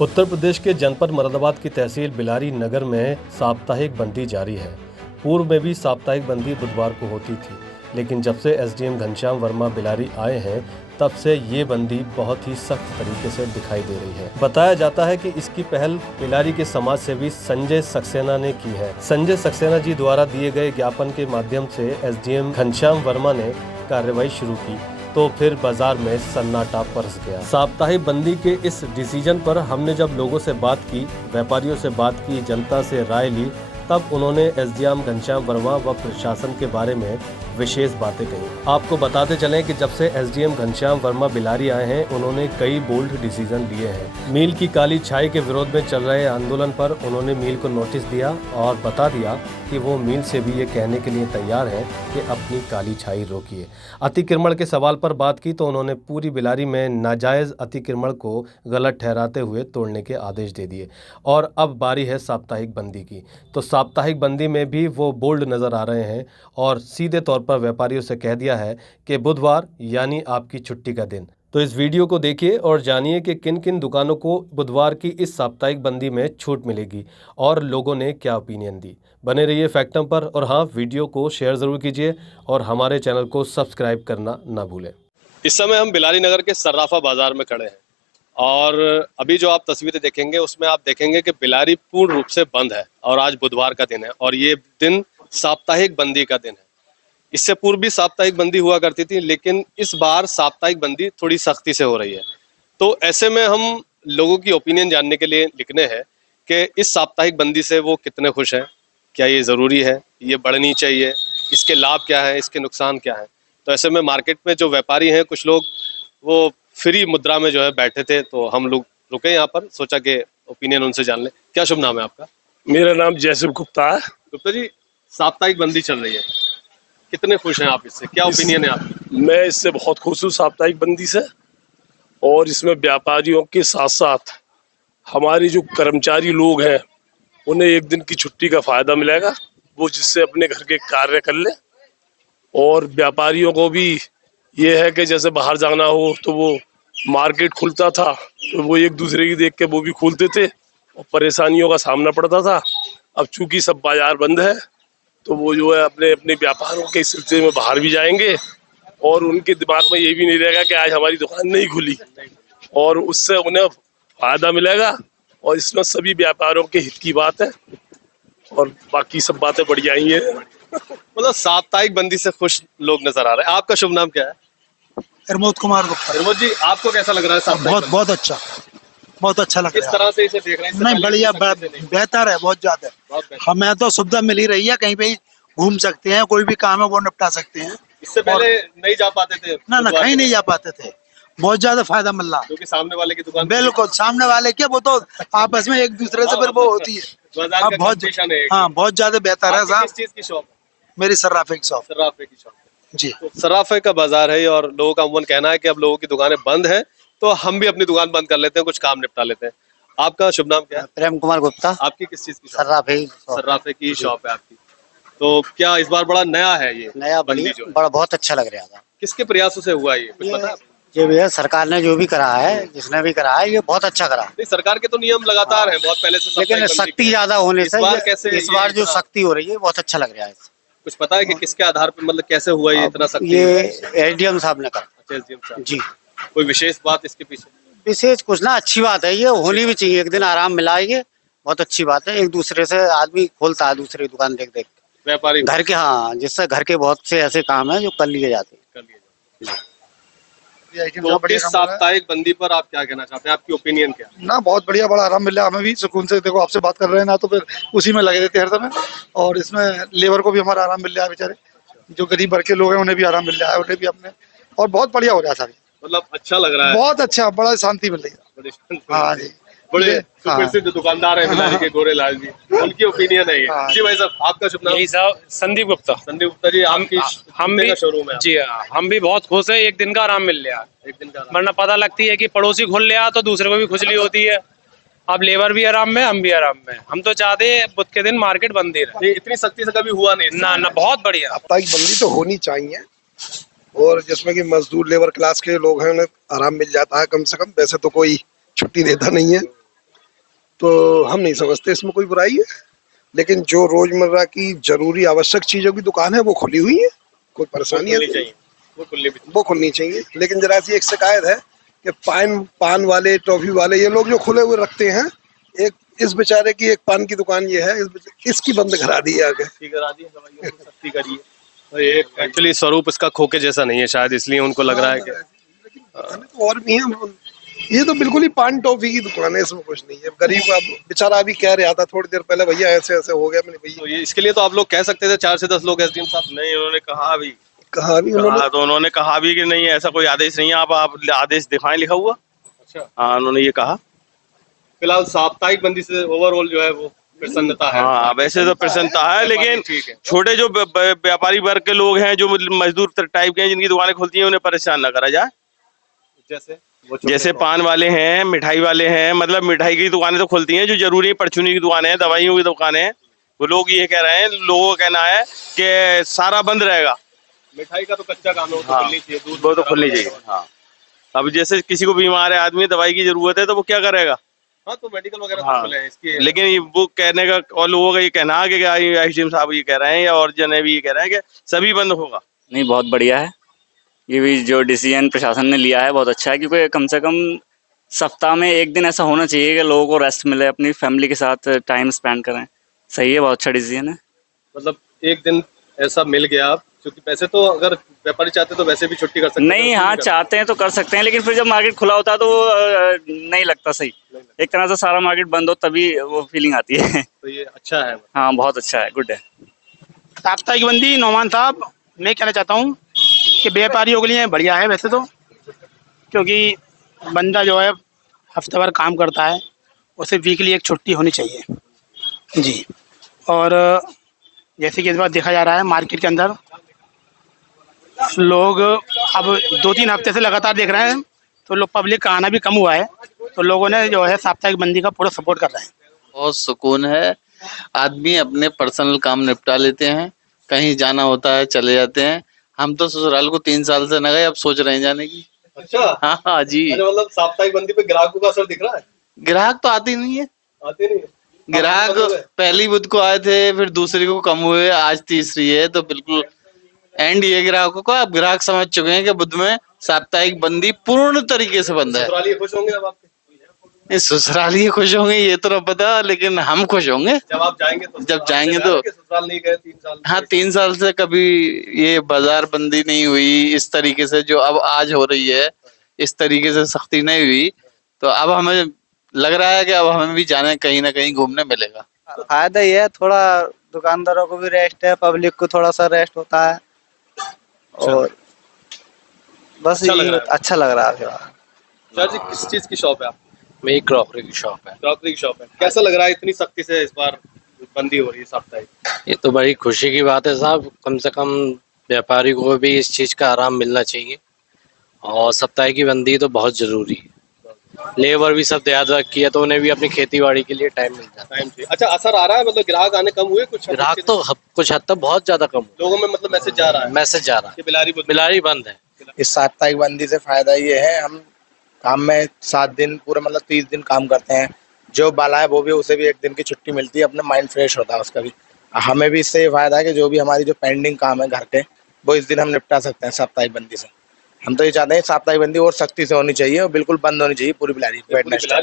उत्तर प्रदेश के जनपद मुरादाबाद की तहसील बिलारी नगर में साप्ताहिक बंदी जारी है। पूर्व में भी साप्ताहिक बंदी बुधवार को होती थी, लेकिन जब से एसडीएम घनश्याम वर्मा बिलारी आए हैं तब से ये बंदी बहुत ही सख्त तरीके से दिखाई दे रही है। बताया जाता है कि इसकी पहल बिलारी के समाज सेवी संजय सक्सेना ने की है। संजय सक्सेना जी द्वारा दिए गए ज्ञापन के माध्यम से एसडीएम घनश्याम वर्मा ने कार्रवाई शुरू की तो फिर बाजार में सन्नाटा बरस गया। साप्ताहिक बंदी के इस डिसीजन पर हमने जब लोगों से बात की, व्यापारियों से बात की, जनता से राय ली, तब उन्होंने एसडीएम घनश्याम वर्मा व प्रशासन के बारे में विशेष बातें कही। आपको बताते चलें कि जब से एसडीएम घनश्याम वर्मा बिलारी आए हैं, उन्होंने कई बोल्ड डिसीजन लिए हैं। मील की काली छाई के विरोध में चल रहे आंदोलन पर उन्होंने मील को नोटिस दिया और बता दिया कि वो मील से भी ये कहने के लिए तैयार हैं कि अपनी काली छाई रोकिए। अतिक्रमण के सवाल पर बात की तो उन्होंने पूरी बिलारी में नाजायज अतिक्रमण को गलत ठहराते हुए तोड़ने के आदेश दे दिए। और अब बारी है साप्ताहिक बंदी की, तो साप्ताहिक बंदी में भी वो बोल्ड नजर आ रहे हैं और सीधे तौर पर व्यापारियों से कह दिया है कि बुधवार यानी आपकी छुट्टी का दिन। तो इस वीडियो को देखिए और जानिए कि किन किन दुकानों को बुधवार की इस साप्ताहिक बंदी में छूट मिलेगी और लोगों ने क्या ओपिनियन दी। बने रहिए फैक्टम पर और हाँ, वीडियो को शेयर ज़रूर कीजिए और हमारे चैनल को सब्सक्राइब करना ना भूलें। इस समय हम बिलारी नगर के सर्राफा बाजार में खड़े हैं और अभी जो आप तस्वीरें देखेंगे उसमें आप देखेंगे कि बिलारी पूर्ण रूप से बंद है और आज बुधवार का दिन है और ये दिन साप्ताहिक बंदी का दिन है। इससे पूर्व भी साप्ताहिक बंदी हुआ करती थी, लेकिन इस बार साप्ताहिक बंदी थोड़ी सख्ती से हो रही है। तो ऐसे में हम लोगों की ओपिनियन जानने के लिए लिखने हैं कि इस साप्ताहिक बंदी से वो कितने खुश हैं, क्या ये ज़रूरी है, ये बढ़नी चाहिए, इसके लाभ क्या है, इसके नुकसान क्या है। तो ऐसे में मार्केट में जो व्यापारी हैं, कुछ लोग वो फ्री मुद्रा में जो है बैठे थे, तो हम लोग रुके यहाँ पर, सोचा कि ओपिनियन उनसे जान लें। क्या शुभ नाम है आपका? मेरा नाम जयसिंह गुप्ता है। गुप्ता जी, साप्ताहिक बंदी चल रही है, कितने खुश हैं आप इससे, क्या ओपिनियन है आपकी? मैं इससे बहुत खुश हूँ साप्ताहिक बंदी से, और इसमें व्यापारियों के साथ साथ हमारे जो कर्मचारी लोग हैं उन्हें एक दिन की छुट्टी का फायदा मिलेगा, वो जिससे अपने घर के कार्य कर ले। और व्यापारियों को भी ये है कि जैसे बाहर जाना हो तो वो मार्केट खुलता था तो वो एक दूसरे की देख के वो भी खोलते थे और परेशानियों का सामना पड़ता था। अब चूंकि सब बाजार बंद है तो वो जो है अपने अपने व्यापारों के सिलसिले में बाहर भी जाएंगे और उनके दिमाग में ये भी नहीं रहेगा कि आज हमारी दुकान नहीं खुली, और उससे उन्हें फायदा मिलेगा। और इसमें सभी व्यापारियों के हित की बात है और बाकी सब बातें बढ़िया ही है। मतलब साप्ताहिक बंदी से खुश लोग नजर आ रहे हैं। आपका शुभ नाम क्या है? प्रमोद कुमार गुप्ता। प्रमोद जी, आपको कैसा लग रहा है साप्ताहिक बहुत बंदी? बहुत अच्छा, बहुत अच्छा लग किस रहा है। तरह से इसे देख रहे हैं? इससे नहीं, पहले बढ़िया, किस तरह से नहीं? बेहतर है, बहुत ज्यादा। बहुत बेहतर। हमें तो सुविधा मिल ही रही है, कहीं पे घूम सकते हैं, कोई भी काम है वो निपटा सकते हैं। इससे पहले नहीं जा पाते थे? ना ना, कहीं नहीं जा पाते थे। बहुत ज्यादा फायदा मिल रहा है, क्योंकि सामने वाले की दुकान, बिल्कुल सामने वाले के वो तो आपस में एक दूसरे से फिर वो होती है। बाजार अब का बहुत, कंपटीशन है। हाँ, बहुत ज्यादा बेहतर है आपकी साहब। किस चीज की शॉप? मेरी सर्राफे की शॉप सर्राफे की शॉप जी। तो सर्राफे का बाजार है और लोगों का अमूमन कहना है कि अब लोगों की दुकानें बंद हैं तो हम भी अपनी दुकान बंद कर लेते हैं, कुछ काम निपटा लेते हैं। आपका शुभ नाम क्या है? प्रेम कुमार गुप्ता। आपकी किस चीज की शॉप? सर्राफे सर्राफे की शॉप है आपकी। तो क्या इस बार बड़ा नया है ये नया, बंदी जो है? बड़ा बहुत अच्छा लग रहा था। किसके प्रयासों से हुआ ये, कुछ पता है? ये भैया सरकार ने जो भी करा है, जिसने भी करा है, ये बहुत अच्छा करा। नहीं, सरकार के तो नियम लगातार है बहुत पहले से, लेकिन सख्ती ज्यादा होने से इस बार जो इतना- सख्ती हो रही है बहुत अच्छा लग रहा है। कुछ पता है कि किसके आधार पर, मतलब कैसे हुआ ये इतना सख्ती? ये एसडीएम साहब ने करा। अच्छा, SDM साहब। जी। कोई विशेष बात इसके पीछे? विशेष कुछ ना, अच्छी बात है, ये होनी भी चाहिए। एक दिन आराम मिला, ये बहुत अच्छी बात है। एक दूसरे से आदमी खोलता है दूसरी दुकान देख देख व्यापारी घर के, हाँ, जिससे घर के बहुत से ऐसे काम है जो कर लिए जाते हैं। कर लिए। तो इस साप्ताहिक बंदी पर आप क्या कहना चाहते हैं, आपकी ओपिनियन क्या है? ना, बहुत बढ़िया, बड़ा आराम मिल रहा है हमें भी सुकून से। देखो, आपसे बात कर रहे हैं ना तो फिर उसी में लगे रहते हैं हर समय, और इसमें लेबर को भी हमारा आराम मिल रहा है। बेचारे जो गरीब वर्ग के लोग हैं उन्हें भी आराम मिल रहा है, उन्हें भी अपने, और बहुत बढ़िया हो रहा है सारी। मतलब अच्छा लग रहा है, बहुत अच्छा, बड़ा शांति मिल रही है। बड़े हाँ जी। बड़े हाँ। सुप्रसिद्ध दुकानदार है बिलारी के, गोरे लाल जी, उनकी ओपिनियन है ये। हाँ। जी भाई साहब, आपका शुभ नाम? यही साहब संदीप गुप्ता। संदीप गुप्ता जी, आपकी हम भी शोरूम है? जी हाँ, हम भी बहुत खुश है। एक दिन का आराम मिल गया, एक दिन का? वरना पता लगती है कि पड़ोसी खोल लिया तो दूसरे को भी खुजली होती है। अब लेबर भी आराम में, हम भी आराम में। हम तो चाहते हैं बुध के दिन मार्केट बंद ही रहे। इतनी सख्ती से कभी हुआ नहीं ना ना, बहुत बढ़िया। साप्ताहिक बंदी तो होनी चाहिए, और जिसमें कि मजदूर लेबर क्लास के लोग हैं उन्हें आराम मिल जाता है कम से कम। वैसे तो कोई छुट्टी देता नहीं है, तो हम नहीं समझते इसमें कोई बुराई है। लेकिन जो रोजमर्रा की जरूरी आवश्यक चीजों की दुकान है वो खुली हुई है, कोई परेशानी है वो खुलनी चाहिए। लेकिन जरा सी एक शिकायत है कि पान वाले, टॉफी वाले, ये लोग जो खुले हुए रखते हैं, एक इस बेचारे की एक पान की दुकान ये है, इसकी बंद करा दी है आगे। सख्ती करिए। तो ये एक्चुअली स्वरूप इसका खोके जैसा नहीं है, शायद इसलिए उनको लग रहा है कि लेकिन दुकानें तो और भी हैं। ये तो बिल्कुल ही पान टॉफी की दुकान है, इसमें कुछ नहीं है। गरीब अब बेचारा अभी कह रहा था थोड़ी देर पहले, भैया ऐसे ऐसे हो गया। मैंने तो भैया ये इसके लिए तो आप लोग कह सकते थे 4 से 10 लोग एसडीएम साहब। नहीं, उन्होंने कहा भी कहा भी उन्होंने, तो उन्होंने कहा भी कि नहीं ऐसा कोई आदेश नहीं है, आप आदेश दिखाएं लिखा हुआ। अच्छा, हाँ, उन्होंने ये कहा। फिलहाल साप्ताहिक बंदी से ओवरऑल जो है वो प्रसन्नता है। हाँ, वैसे तो प्रसन्नता है, लेकिन ठीक है। छोटे जो व्यापारी वर्ग के लोग हैं, जो मजदूर टाइप के हैं, जिनकी दुकानें खुलती हैं, उन्हें परेशान ना करा जाए। जैसे पान वाले हैं, मिठाई वाले हैं, मतलब मिठाई की दुकानें तो खुलती हैं जो जरूरी, परचूनी की दुकानें हैं, दवाइयों की दुकानें हैं, वो लोग ये कह रहे हैं, लोगों का कहना है कि सारा बंद रहेगा। मिठाई का तो कच्चा काम है, वो तो हाँ, खुलनी चाहिए, दूध वो तो वगैरह खुलनी वगैरह। चाहिए। हाँ, अब जैसे किसी को बीमार है आदमी, दवाई की जरूरत है, तो वो क्या करेगा। हाँ, तो मेडिकल वगैरह हाँ, तो खुले हैं इसकी। लेकिन वो कहने का और लोगों का ये कहना है कि एसडीएम साहब ये कह रहे हैं, या और जने भी ये कह रहे हैं कि सभी बंद होगा। नहीं, बहुत बढ़िया है। ये भी जो डिसीजन प्रशासन ने लिया है बहुत अच्छा है, क्योंकि कम से कम सप्ताह में एक दिन ऐसा होना चाहिए कि लोगों को रेस्ट मिले, अपनी फैमिली के साथ टाइम स्पेंड करें। सही है, बहुत अच्छा डिसीजन है। मतलब एक दिन ऐसा मिल गया, क्योंकि वैसे तो अगर व्यापारी चाहते तो वैसे भी छुट्टी कर सकते हैं। नहीं, हाँ, चाहते हैं तो कर सकते हैं, लेकिन फिर जब मार्केट खुला होता है तो वो नहीं लगता सही। एक तरह से सारा मार्केट बंद हो तभी वो फीलिंग आती है। तो ये अच्छा है। हाँ, बहुत अच्छा है, गुड है। साप्ताहिक बंदी नौमान साहब, मैं कहना चाहता हूँ कि व्यापारियों के लिए बढ़िया है वैसे तो, क्योंकि बंदा जो है हफ्ते भर काम करता है, उसे वीकली एक छुट्टी होनी चाहिए जी। और जैसे कि इस बार देखा जा रहा है मार्केट के अंदर लोग अब 2-3 हफ्ते से लगातार देख रहे हैं, तो लोग पब्लिक का आना भी कम हुआ है, तो लोगों ने जो है साप्ताहिक बंदी का पूरा सपोर्ट कर रहे हैं। बहुत सुकून है, आदमी अपने पर्सनल काम निपटा लेते हैं, कहीं जाना होता है चले जाते हैं। हम तो ससुराल को 3 साल से न गए, अब सोच रहे हैं जाने की। अच्छा, हाँ जी। मतलब साप्ताहिक बंदी पे ग्राहकों का असर दिख रहा है। ग्राहक तो आते नहीं है, आते नहीं है। ग्राहक पहली बुध को आए थे, फिर दूसरी को कम हुए, आज तीसरी है, तो बिल्कुल एंड ये ग्राहकों का। अब ग्राहक समझ चुके हैं कि बुध में साप्ताहिक बंदी पूर्ण तरीके से बंद है। ससुराली खुश होंगे अब आपके? नहीं, ससुराली खुश होंगे ये तो न पता, लेकिन हम खुश होंगे जब आप जाएंगे तो। जब जाएंगे तो। ससुराल नहीं गए 3 साल। हाँ, 3 साल से कभी ये बाजार बंदी नहीं हुई इस तरीके से, जो अब आज हो रही है इस तरीके से सख्ती नहीं हुई, तो अब हमें लग रहा है कि अब हमें भी जाने कहीं ना कहीं घूमने मिलेगा। फायदा ये है, थोड़ा दुकानदारों को भी रेस्ट है, पब्लिक को थोड़ा सा रेस्ट होता है, और बस अच्छा लग रहा है। सर जी, किस चीज की शॉप है आप? मेरी क्रॉकरी की शॉप है। क्रॉकरी की शॉप है। कैसा लग रहा है इतनी सख्ती से इस बार बंदी हो रही है साप्ताहिक? ये तो बड़ी खुशी की बात है साहब, कम से कम व्यापारी को भी इस चीज का आराम मिलना चाहिए, और साप्ताहिक की बंदी तो बहुत जरूरी है। लेबर भी सब याद रखी है, तो उन्हें भी अपनी खेती बाड़ी के लिए टाइम मिल जाता है। अच्छा, असर आ रहा है? मतलब ग्राहक आने कम हुए कुछ? ग्राहक तो कुछ हद तक बहुत ज्यादा कम हुआ। लोगों में मतलब मैसेज जा रहा है? मैसेज जा रहा है, बिलारी बंद है। इस साप्ताहिक बंदी से फायदा ये है, हम काम में 7 दिन पूरा मतलब 30 दिन काम करते हैं। जो बाला है वो भी, उसे भी 1 दिन की छुट्टी मिलती है, अपना माइंड फ्रेश होता है उसका भी। हमें भी इससे ये फायदा है कि जो भी हमारी जो पेंडिंग काम है घर के, वो इस दिन हम निपटा सकते हैं साप्ताहिक बंदी से। हम तो ये चाहते हैं साप्ताहिक बंदी और सख्ती से होनी चाहिए, और बिल्कुल बंद होनी चाहिए पूरी बिलारी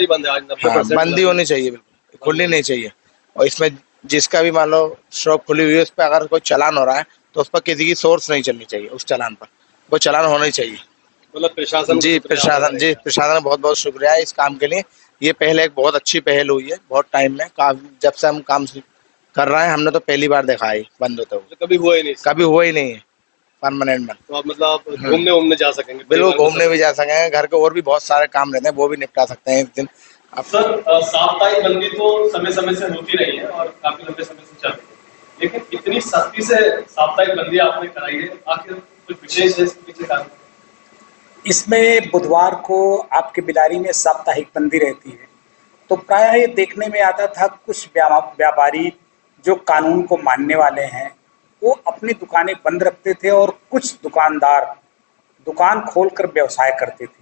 बंद है आज। हाँ, बंदी होनी चाहिए, बिल्कुल खुलनी नहीं चाहिए। और इसमें जिसका भी मान लो शॉप खुली हुई है, उस पर अगर कोई चालान हो रहा है तो उस पर किसी की सोर्स नहीं चलनी चाहिए, उस चालान पर वो चालान होना ही चाहिए। मतलब प्रशासन जी, प्रशासन बहुत बहुत शुक्रिया है इस काम के लिए। ये पहले एक बहुत अच्छी पहल हुई है, बहुत टाइम में, जब से हम काम कर रहे हैं, हमने तो पहली बार देखा है बंद होते हुए। कभी हुआ ही नहीं है परमानेंट बंद। तो आप मतलब घूमने जा सकेंगे? बिल्कुल, घूमने भी जा सकेंगे, घर के और भी बहुत सारे काम रहते हैं, वो भी निपटा सकते हैं इस दिन। सर, साप्ताहिक बंदी तो समय समय से होती रही है और काफी लंबे समय से चल रही है, लेकिन इतनी सख्ती से साप्ताहिक बंदी आपने कराई है, आखिर कुछ विशेष है इसके पीछे कारण? इसमें बुधवार को आपके बिलारी में साप्ताहिक बंदी रहती है, तो प्रायः ये देखने में आता था कुछ व्यापारी जो कानून को मानने वाले हैं वो अपनी दुकानें बंद रखते थे, और कुछ दुकानदार दुकान खोलकर व्यवसाय करते थे।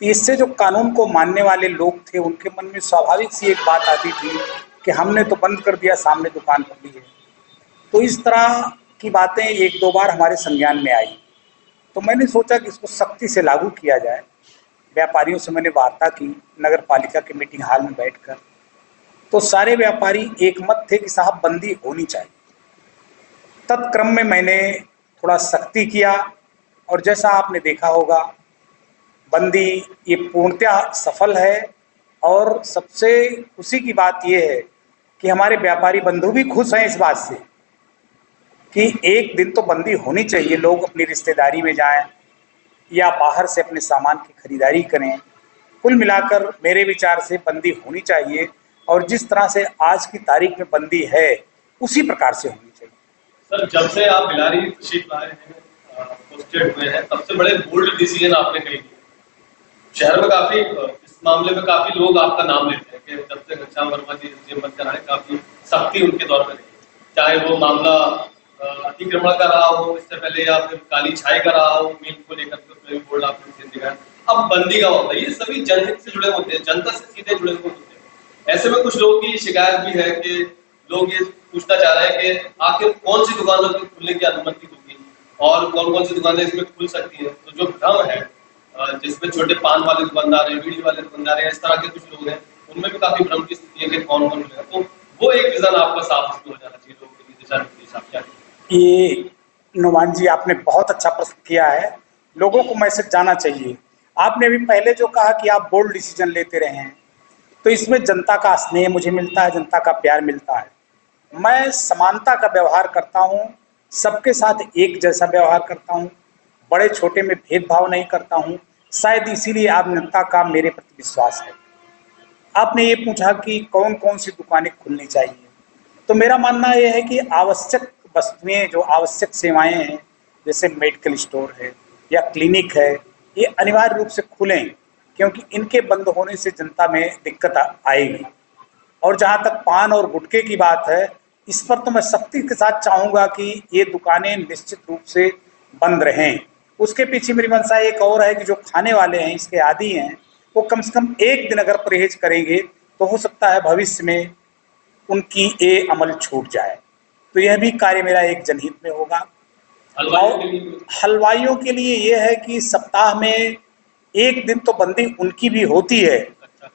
तो इससे जो कानून को मानने वाले लोग थे उनके मन में स्वाभाविक सी एक बात आती थी कि हमने तो बंद कर दिया, सामने दुकान खुली है। तो इस तरह की बातें एक दो बार हमारे संज्ञान में आई, तो मैंने सोचा कि इसको सख्ती से लागू किया जाए। व्यापारियों से मैंने वार्ता की नगर पालिका के मीटिंग हॉल में बैठकर, तो सारे व्यापारी एक मत थे कि साहब बंदी होनी चाहिए। तत्क्रम में मैंने थोड़ा सख्ती किया और जैसा आपने देखा होगा बंदी ये पूर्णतः सफल है। और सबसे खुशी की बात यह है कि हमारे व्यापारी बंधु भी खुश हैं इस बात से कि एक दिन तो बंदी होनी चाहिए, लोग अपनी रिश्तेदारी में जाएं या बाहर से अपने सामान की खरीदारी करें। कुल मिलाकर मेरे विचार से बंदी होनी चाहिए और जिस तरह से आज की तारीख में बंदी है उसी प्रकार से होनी चाहिए। सर, जब से आप बिलारी क्षेत्र आए हैं, पोस्टेड हुए हैं, तब से बड़े बोल्ड डिसीजन आपने कही लिए। शहर में काफी इस मामले में काफी लोग आपका नाम लेते हैं कि जब से घनश्याम वर्मा जी एसडीएम बनकर आए काफी सख्ती उनके दौर में रही, चाहे वो मामला अतिक्रमण का रहा हो इससे पहले या फिर काली छाई का रहा हो, मिल को लेकर के बोर्ड आपने दिखाया, अब बंदी का होता है। ये सभी जनहित से जुड़े होते हैं, जनता से सीधे जुड़े हुए होते हैं। ऐसे में कुछ लोगों की शिकायत भी है कि लोग ये पूछना चाह रहे हैं कि आखिर कौन सी दुकानों की खुलने की अनुमति होगी और कौन कौन सी दुकानें इसमें खुल सकती हैं। तो जो भ्रम है जिसमें छोटे पान वाले दुकानदार हैं, बीड़ी वाले दुकानदार हैं, इस तरह के कुछ लोग हैं, उनमें भी काफी भ्रम की स्थिति है कि कौन कौन खुलेगा। तो वो एक विजन आपका साफ हो जाना चाहिए लोगों के लिए, दिशा निर्देश आप क्या। ये नुमान जी आपने बहुत अच्छा प्रश्न किया है, लोगों को मैसेज जाना चाहिए। आपने अभी पहले जो कहा कि आप बोल्ड डिसीजन लेते रहे हैं, तो इसमें जनता का स्नेह मुझे मिलता है, जनता का प्यार मिलता है। मैं समानता का व्यवहार करता हूँ, सबके साथ एक जैसा व्यवहार करता हूँ, बड़े छोटे में भेदभाव नहीं करता हूँ। शायद इसीलिए आप जनता का मेरे प्रति विश्वास है। आपने ये पूछा कि कौन कौन सी दुकानें खुलनी चाहिए, तो मेरा मानना यह है कि आवश्यक वस्तुएं, जो आवश्यक सेवाएं हैं, जैसे मेडिकल स्टोर है या क्लिनिक है, ये अनिवार्य रूप से खुलें, क्योंकि इनके बंद होने से जनता में दिक्कत आएगी। और जहां तक पान और गुटखे की बात है, इस पर तो मैं सख्ती के साथ चाहूँगा कि ये दुकानें निश्चित रूप से बंद रहें। उसके पीछे मेरी मंशा एक और है कि जो खाने वाले हैं, इसके आदी हैं, वो कम से कम एक दिन अगर परहेज करेंगे तो हो सकता है भविष्य में उनकी ये अमल छूट जाए। तो यह भी कार्य मेरा एक जनहित में होगा। हलवाइयों के लिए यह है कि सप्ताह में एक दिन तो बंदी उनकी भी होती है,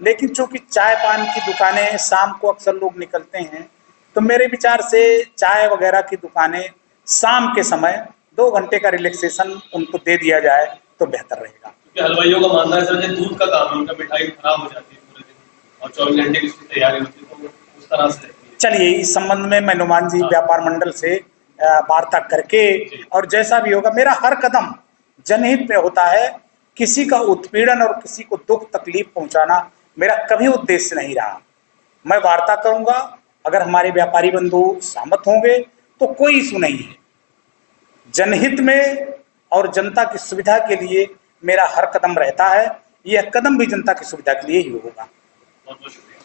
लेकिन चूंकि चाय पान की दुकानें शाम को अक्सर लोग निकलते हैं, तो मेरे विचार से चाय वगैरह की दुकानें शाम के समय 2 घंटे का रिलैक्सेशन उनको दे दिया जाए तो बेहतर रहेगा। क्योंकि हलवाइयों का मानना है सर, दूध का काम है, उनका मिठाई खराब हो जाती है पूरे दिन और 24 घंटे की उसकी तैयारी होती है, तो उस तरह से। चलिए, इस संबंध में मैं नुमान जी व्यापार मंडल से वार्ता करके, और जैसा भी होगा, मेरा हर कदम जनहित में होता है। किसी का उत्पीड़न और किसी को दुख तकलीफ पहुंचाना मेरा कभी उद्देश्य नहीं रहा। मैं वार्ता करूंगा, अगर हमारे व्यापारी बंधु सहमत होंगे तो कोई इशू नहीं है। जनहित में और जनता की सुविधा के लिए मेरा हर कदम रहता है, यह कदम भी जनता की सुविधा के लिए ही होगा। बहुत बहुत शुक्रिया।